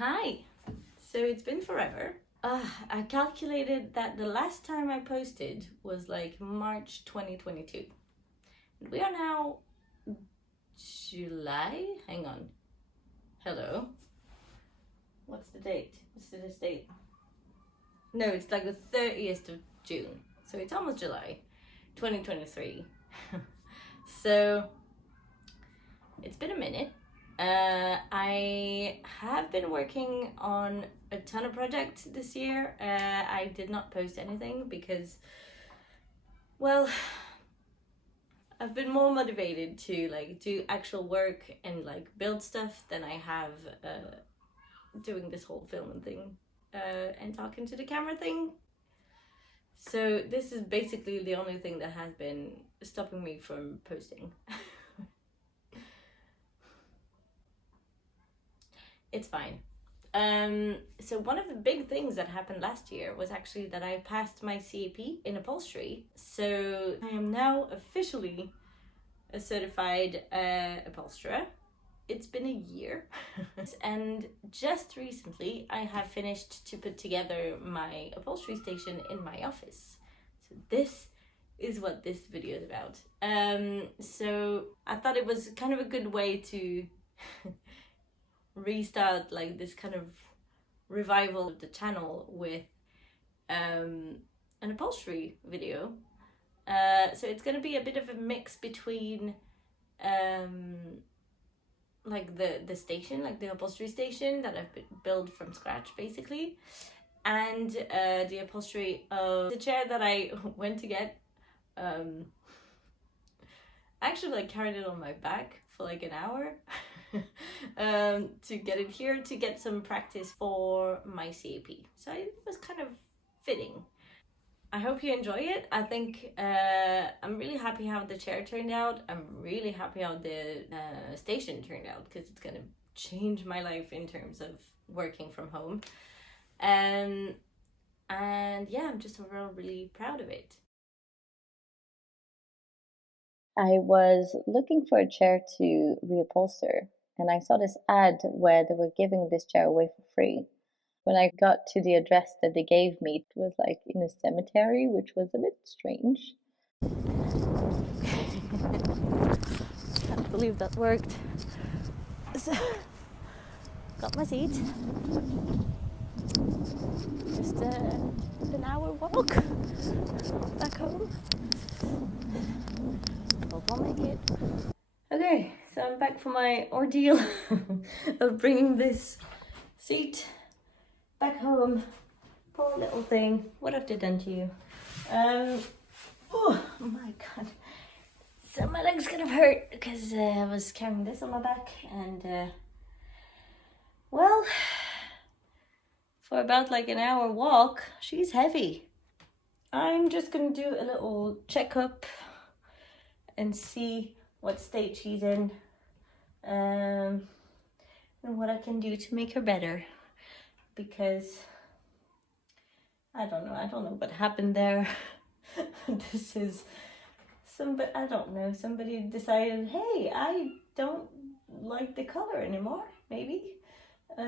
Hi! So it's been forever. I calculated that the last time I posted was like March 2022. We are now July? Hang on. Hello? What's the date? What's today's date? No, it's like the 30th of June. So it's almost July 2023. So it's been a minute. I have been working on a ton of projects this year. I did not post anything because, well, I've been more motivated to like do actual work and like build stuff than I have doing this whole filming thing and talking to the camera thing. So this is basically the only thing that has been stopping me from posting. It's fine. So one of the big things that happened last year was actually that I passed my CAP in upholstery. So I am now officially a certified upholsterer. It's been a year. And just recently I have finished to put together my upholstery station in my office. So this is what this video is about. So I thought it was kind of a good way to restart like this kind of revival of the channel with an upholstery video. So it's gonna be a bit of a mix between like the station, like the upholstery station that I've built from scratch basically, and the upholstery of the chair that I went to get. I actually like carried it on my back for like an hour to get it here to get some practice for my CAP. So it was kind of fitting. I hope you enjoy it. I think I'm really happy how the chair turned out. I'm really happy how the station turned out because it's gonna change my life in terms of working from home. And yeah, I'm just overall really proud of it. I was looking for a chair to reupholster, and I saw this ad where they were giving this chair away for free. When I got to the address that they gave me, it was like in a cemetery, which was a bit strange. Can't believe that worked. So, got my seat. Just an hour walk back home. Hope I'll make it. Okay, so I'm back for my ordeal of bringing this seat back home. Poor little thing. What have they done to you? Oh my god. So my leg's kind of hurt because I was carrying this on my back, and well, for about like an hour walk, she's heavy. I'm just gonna do a little checkup and see what state she's in, and what I can do to make her better, because I don't know what happened there. This is somebody, I don't know, somebody decided, hey, I don't like the color anymore, maybe. So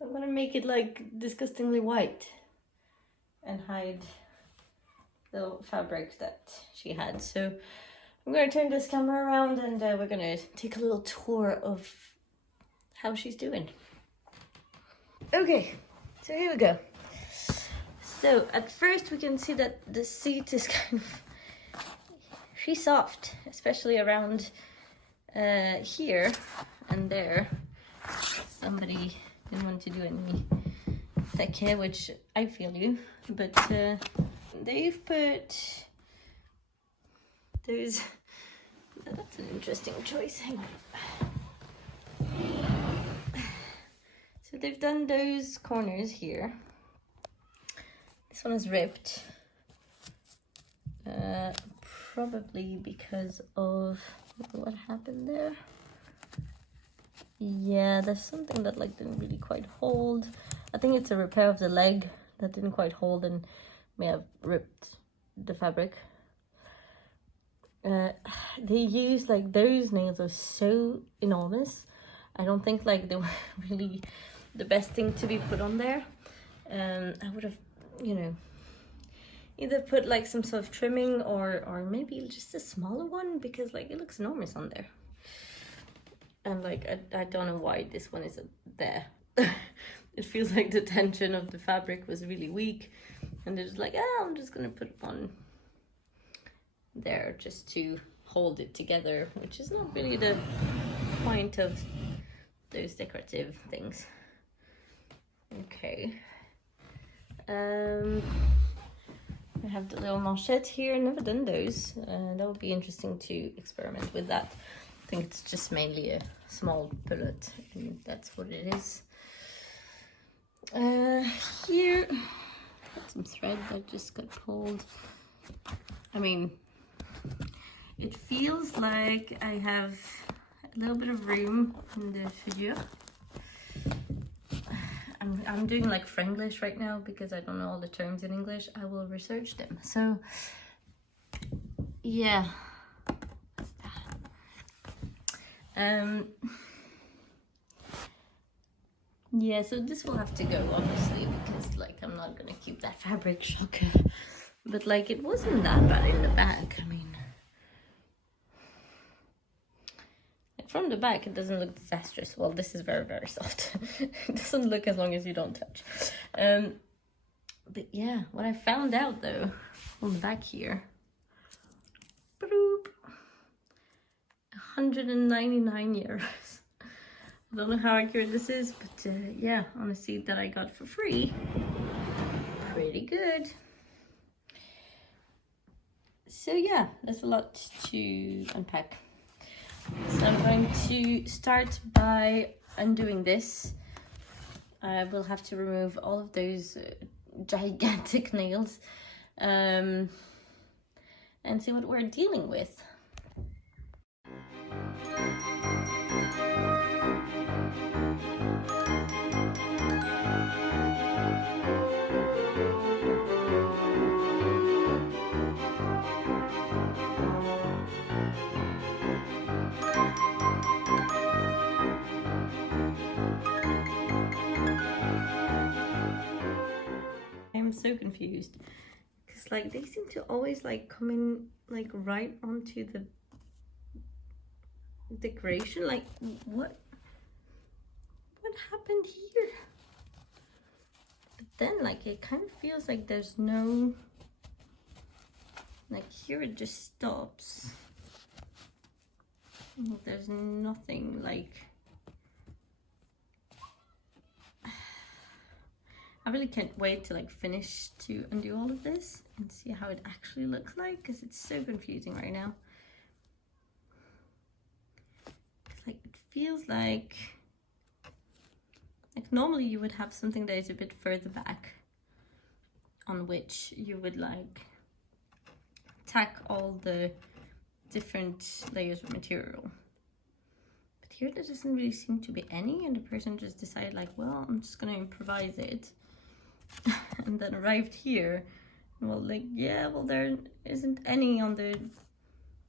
I'm gonna make it like disgustingly white and hide the fabric that she had. So I'm gonna turn this camera around and we're gonna take a little tour of how she's doing. Okay, so here we go. So at first we can see that the seat is kind of, she's soft, especially around here and there. Somebody didn't want to do any take, which I feel you, but they've put those, that's an interesting choice, hang on. So they've done those corners here. This one is ripped, probably because of what happened there. Yeah, there's something that like didn't really quite hold. I think it's a repair of the leg that didn't quite hold and may have ripped the fabric. They use like, those nails are so enormous. I don't think like they were really the best thing to be put on there. I would have, you know, either put like some sort of trimming or maybe just a smaller one, because like it looks enormous on there. And like I don't know why this one isn't there. It feels like the tension of the fabric was really weak, and they're just like, oh, I'm just gonna put one there just to hold it together, which is not really the point of those decorative things. Okay. I have the little manchette here. Never done those. That would be interesting to experiment with that. I think it's just mainly a small bullet, and that's what it is. Here, got some thread that just got pulled. I mean, it feels like I have a little bit of room in the figure. I'm doing like Franglish right now because I don't know all the terms in English. I will research them. So yeah. Yeah, so this will have to go obviously, because like I'm not gonna keep that fabric shocker. But like it wasn't that bad in the back. I mean, from the back it doesn't look disastrous. Well, this is very, very soft. It doesn't look as long as you don't touch. But yeah, what I found out though on the back here, 199 euros. I don't know how accurate this is, but yeah, on a seed that I got for free, pretty good. So yeah, there's a lot to unpack. So I'm going to start by undoing this. I will have to remove all of those gigantic nails and see what we're dealing with. I'm so confused because like they seem to always like come in like right onto the decoration. Like what happened here? But then like it kind of feels like there's no, like here it just stops. There's nothing like, I really can't wait to like finish to undo all of this and see how it actually looks like, because it's so confusing right now. Like it feels like normally you would have something that is a bit further back on which you would like tack all the different layers of material. But here there doesn't really seem to be any, and the person just decided like, well, I'm just gonna improvise it. And then arrived here, and well, like, yeah, well, there isn't any on the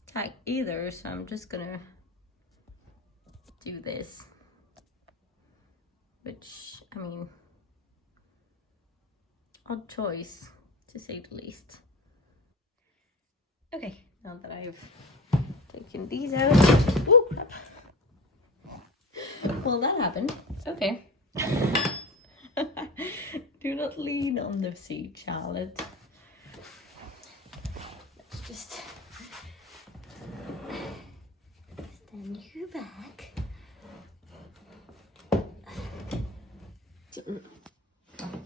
tag either, so I'm just gonna do this. Which, I mean, odd choice, to say the least. Okay, now that I've taken these out. Ooh, crap. Well, that happened. Okay. Do not lean on the seat, Charlotte. Let's just stand you back.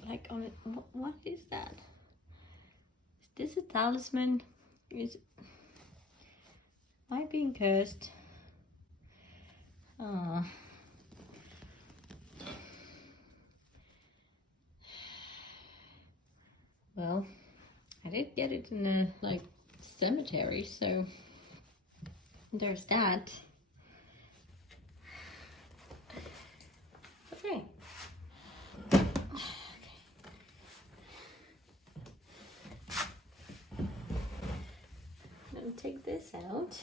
Like on it, what is that? Is this a talisman? Is am I being cursed? Oh. Well, I did get it in a like cemetery, so there's that. Okay. Let me take this out.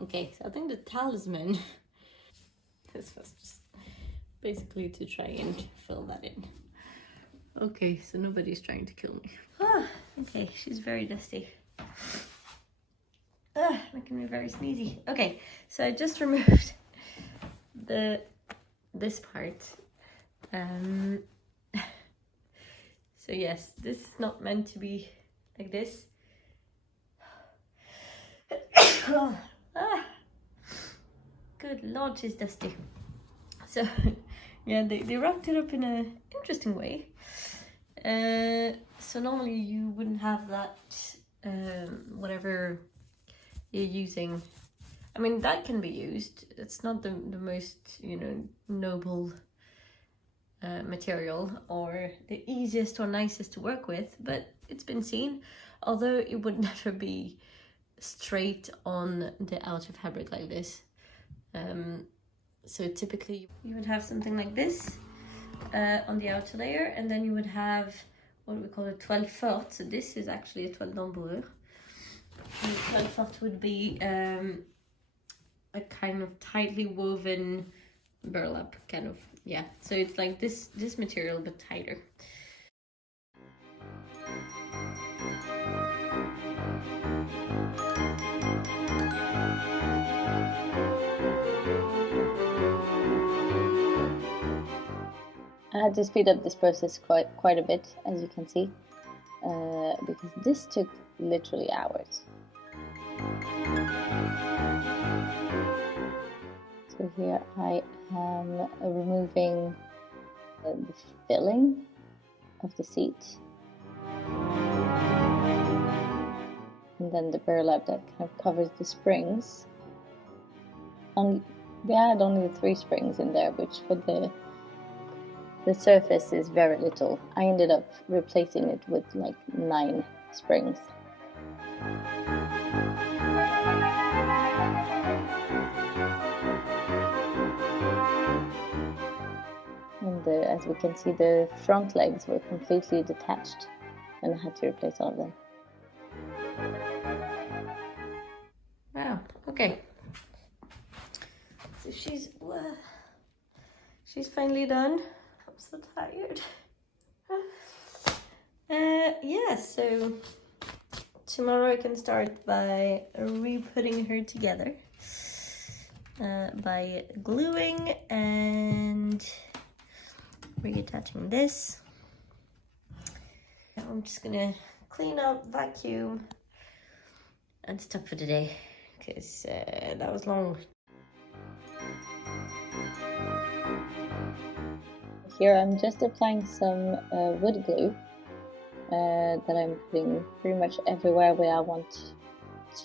Okay, so I think the talisman. This was just basically to try and fill that in. Okay, so nobody's trying to kill me. Okay, she's very dusty. Making me very sneezy. Okay, so I just removed this part. So yes, this is not meant to be like this. Good Lord, she's dusty. So yeah, they wrapped it up in a interesting way. So normally you wouldn't have that, whatever you're using. I mean, that can be used. It's not the most, noble material or the easiest or nicest to work with, but it's been seen, although it would never be straight on the outer fabric like this. So typically you would have something like this on the outer layer, and then you would have what we call a toile forte. So this is actually a toile d'embourrure. And the toile forte would be a kind of tightly woven burlap, kind of, yeah. So it's like this material but tighter. I had to speed up this process quite a bit, as you can see, because this took literally hours. So here I am removing the filling of the seat, and then the burlap that kind of covers the springs. They had only 3 springs in there, which for the surface is very little. I ended up replacing it with like 9 springs. And as we can see, the front legs were completely detached, and I had to replace all of them. Wow, okay. So she's finally done. I'm so tired. Yeah, so tomorrow I can start by re-putting her together, by gluing and reattaching this. I'm just gonna clean up, vacuum, and stop for today, because that was long. Here I'm just applying some wood glue that I'm putting pretty much everywhere where I want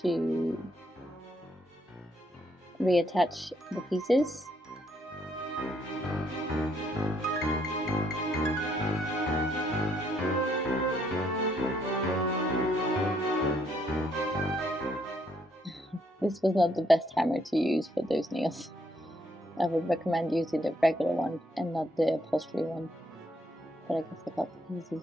to reattach the pieces. This was not the best hammer to use for those nails. I would recommend using the regular one and not the upholstery one, but I guess I got it easy.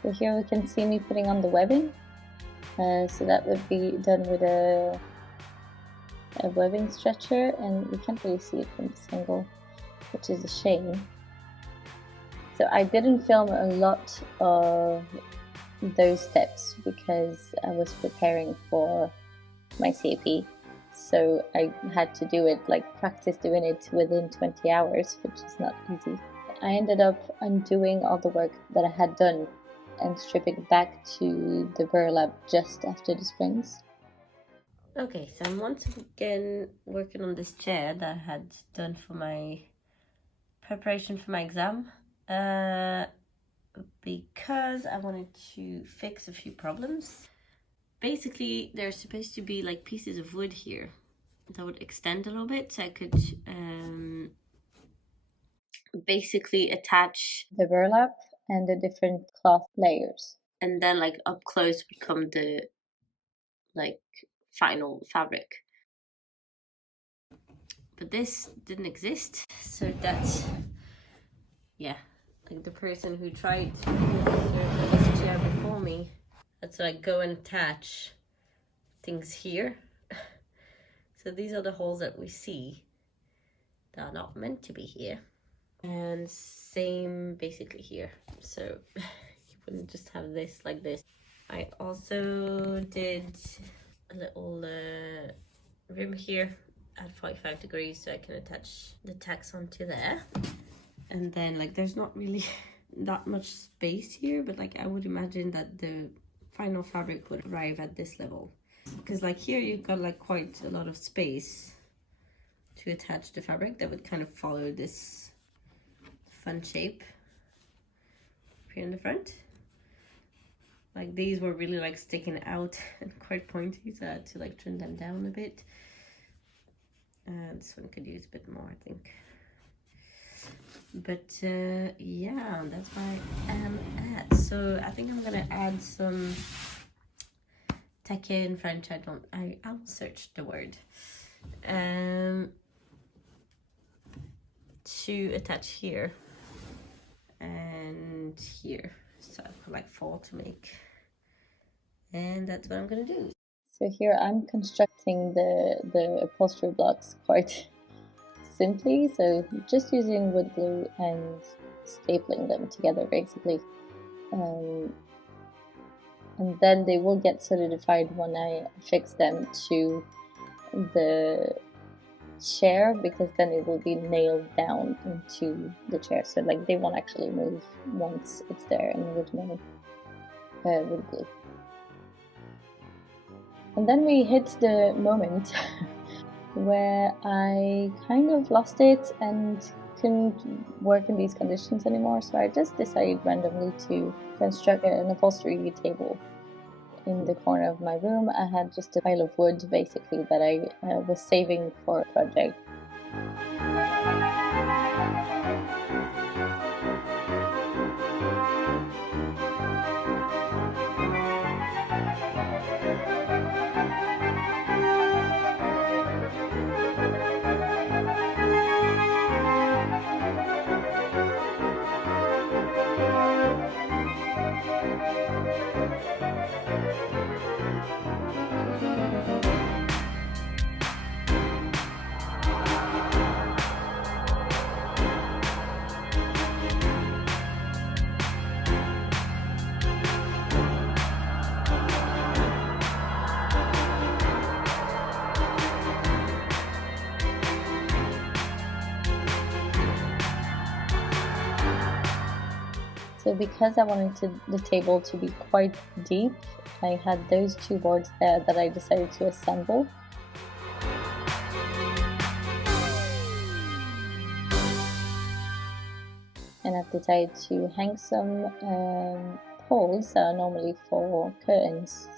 So here we can see me putting on the webbing. So that would be done with a webbing stretcher, and you can't really see it from this angle, which is a shame. So I didn't film a lot of those steps because I was preparing for my CAP. So I had to do it, like practice doing it within 20 hours, which is not easy. I ended up undoing all the work that I had done and stripping back to the burlap just after the springs. Okay, so I'm once again working on this chair that I had done for my preparation for my exam, because I wanted to fix a few problems. Basically, there's supposed to be like pieces of wood here that would extend a little bit, so I could basically attach the burlap and the different cloth layers. And then like up close would come the like final fabric. But this didn't exist, so that's, yeah, like the person who tried to reupholster this chair before me had to like go and attach things here. So these are the holes that we see that are not meant to be here. And same basically here. So you wouldn't just have this like this. I also did a little rim here at 45 degrees so I can attach the tacks onto there. And then like there's not really that much space here, but like I would imagine that the final fabric would arrive at this level, because like here you've got like quite a lot of space to attach the fabric that would kind of follow this fun shape here in the front. Like these were really like sticking out and quite pointy, so I had to like trim them down a bit. And this one could use a bit more, I think. But yeah, that's where I am at. So I think I'm gonna add some taque in French. I'll search the word. To attach here and here. So I've got like 4 to make. And that's what I'm gonna do. So here I'm constructing the upholstery blocks quite simply, so just using wood glue and stapling them together basically. And then they will get solidified when I fix them to the chair, because then it will be nailed down into the chair, so like they won't actually move once it's there and with no wood glue. And then we hit the moment where I kind of lost it and couldn't work in these conditions anymore, so I just decided randomly to construct an upholstery table in the corner of my room. I had just a pile of wood basically that I was saving for a project. So because I wanted the table to be quite deep, I had those 2 boards there that I decided to assemble. And I've decided to hang some poles that are normally for curtains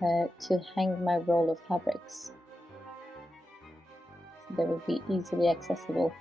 to hang my roll of fabrics, so they would be easily accessible.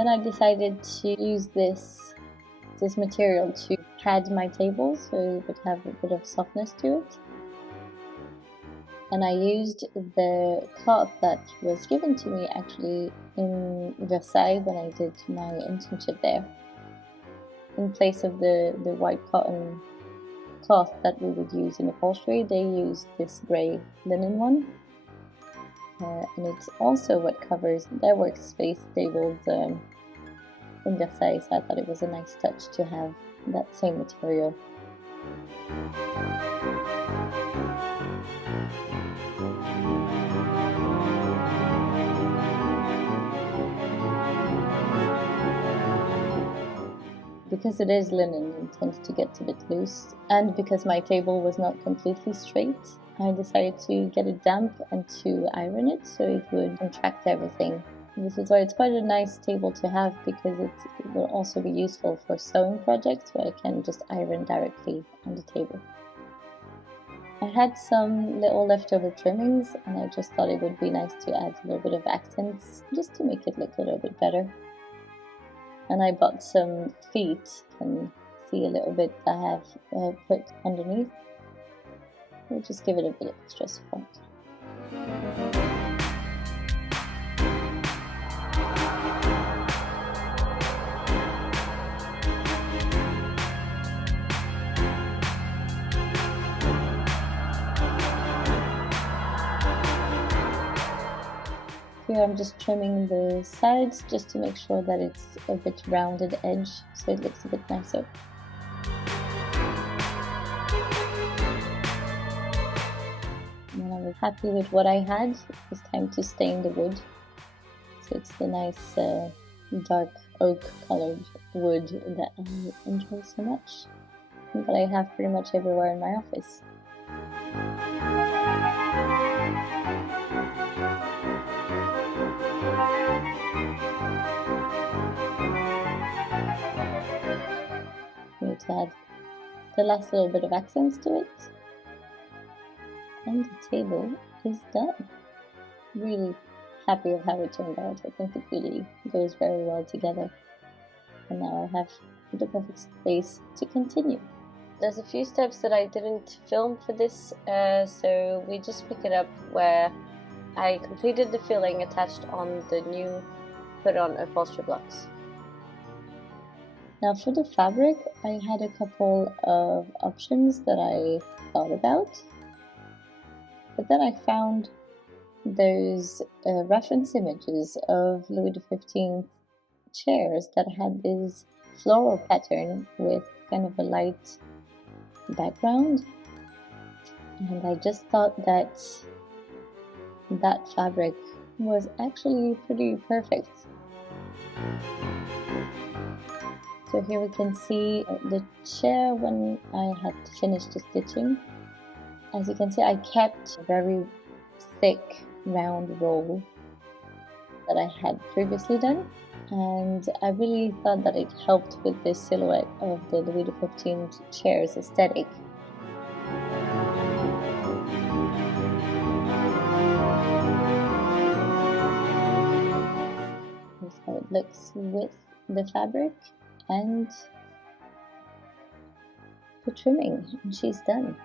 then I decided to use this material to pad my table so it would have a bit of softness to it. And I used the cloth that was given to me actually in Versailles when I did my internship there. In place of the white cotton cloth that we would use in upholstery, they used this grey linen one. And it's also what covers their workspace tables in Versailles, so I thought it was a nice touch to have that same material. Because it is linen, it tends to get a bit loose, and because my table was not completely straight, I decided to get it damp and to iron it so it would contract everything. This is why it's quite a nice table to have, because it will also be useful for sewing projects where I can just iron directly on the table. I had some little leftover trimmings and I just thought it would be nice to add a little bit of accents just to make it look a little bit better. And I bought some feet, you can see a little bit I have put underneath. We'll just give it a bit of extra support. Here I'm just trimming the sides just to make sure that it's a bit rounded edge so it looks a bit nicer. When I was happy with what I had, it was time to stain the wood. So it's the nice dark oak colored wood that I enjoy so much and that I have pretty much everywhere in my office. Need to add the last little bit of accents to it, and the table is done. Really happy of how it turned out. I think it really goes very well together, and now I have the perfect space to continue. There's a few steps that I didn't film for this, so we just pick it up where I completed the filling attached on the new put-on upholstery blocks. Now for the fabric, I had a couple of options that I thought about, but then I found those reference images of Louis XV chairs that had this floral pattern with kind of a light background, and I just thought that that fabric was actually pretty perfect. So here we can see the chair when I had finished the stitching. As you can see, I kept a very thick round roll that I had previously done, and I really thought that it helped with the silhouette of the Louis XV chair's aesthetic. Here's how it looks with the fabric and the trimming, and she's done.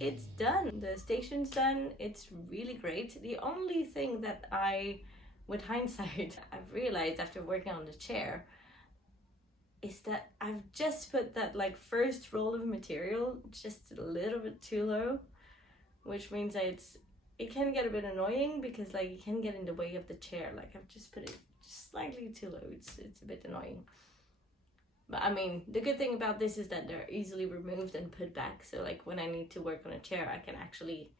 It's done. The station's done. It's really great. The only thing that with hindsight, I've realized after working on the chair is that I've just put that first roll of material just a little bit too low, which means that it can get a bit annoying because it can get in the way of the chair. I've just put it just slightly too low. It's a bit annoying. But I mean, the good thing about this is that they're easily removed and put back. So when I need to work on a chair, I can actually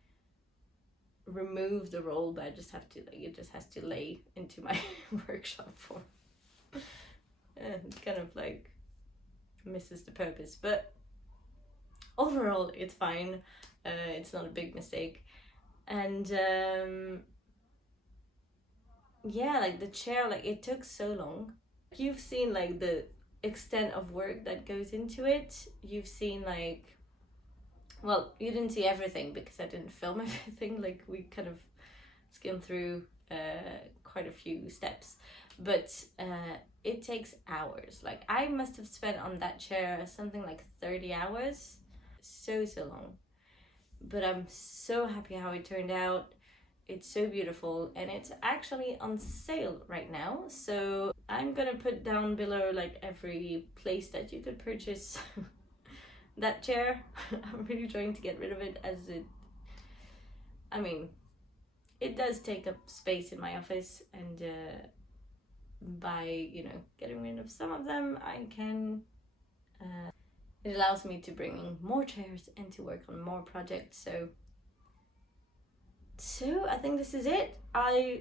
remove the roll, but I just have to, like, it just has to lay into my workshop form. It kind of like misses the purpose, but overall it's fine. It's not a big mistake. And yeah, like the chair, like it took so long. You've seen like the extent of work that goes into it. You've seen like, well, you didn't see everything because I didn't film everything. Like we kind of skimmed through quite a few steps, but it takes hours. Like I must have spent on that chair something like 30 hours. So long. But I'm so happy how it turned out. It's so beautiful, and it's actually on sale right now. So I'm gonna put down below like every place that you could purchase that chair. I'm really trying to get rid of it, as I mean, it does take up space in my office, and by, you know, getting rid of some of them, I can it allows me to bring in more chairs and to work on more projects. So I think this is it. I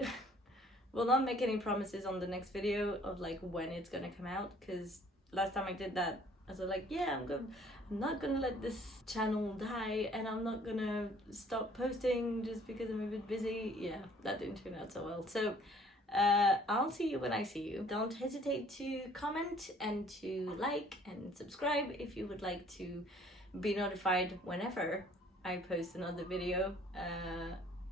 will not make any promises on the next video of like when it's gonna come out, because last time I did that I was like, yeah, I'm not gonna let this channel die, and I'm not gonna stop posting just because I'm a bit busy. Yeah, that didn't turn out so well. So I'll see you when I see you. Don't hesitate to comment and to like and subscribe if you would like to be notified whenever I post another video,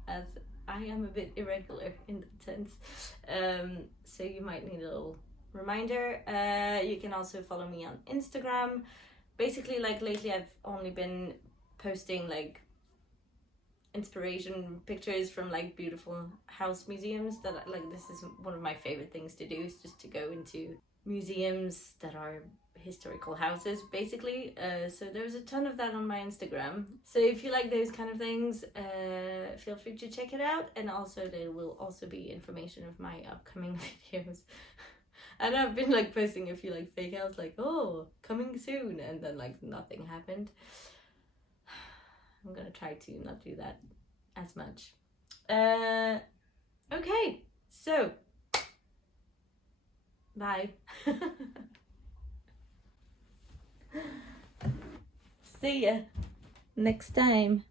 as I am a bit irregular in that sense. So you might need a little reminder. You can also follow me on Instagram. Basically, like lately I've only been posting like inspiration pictures from like beautiful house museums. That, like, this is one of my favorite things to do, is just to go into museums that are historical houses basically. So there's a ton of that on my Instagram, so if you like those kind of things, feel free to check it out. And also there will also be information of my upcoming videos. And I've been like posting a few like fake outs, like, oh, coming soon, and then like nothing happened. I'm gonna try to not do that as much. Okay, so bye. See ya next time.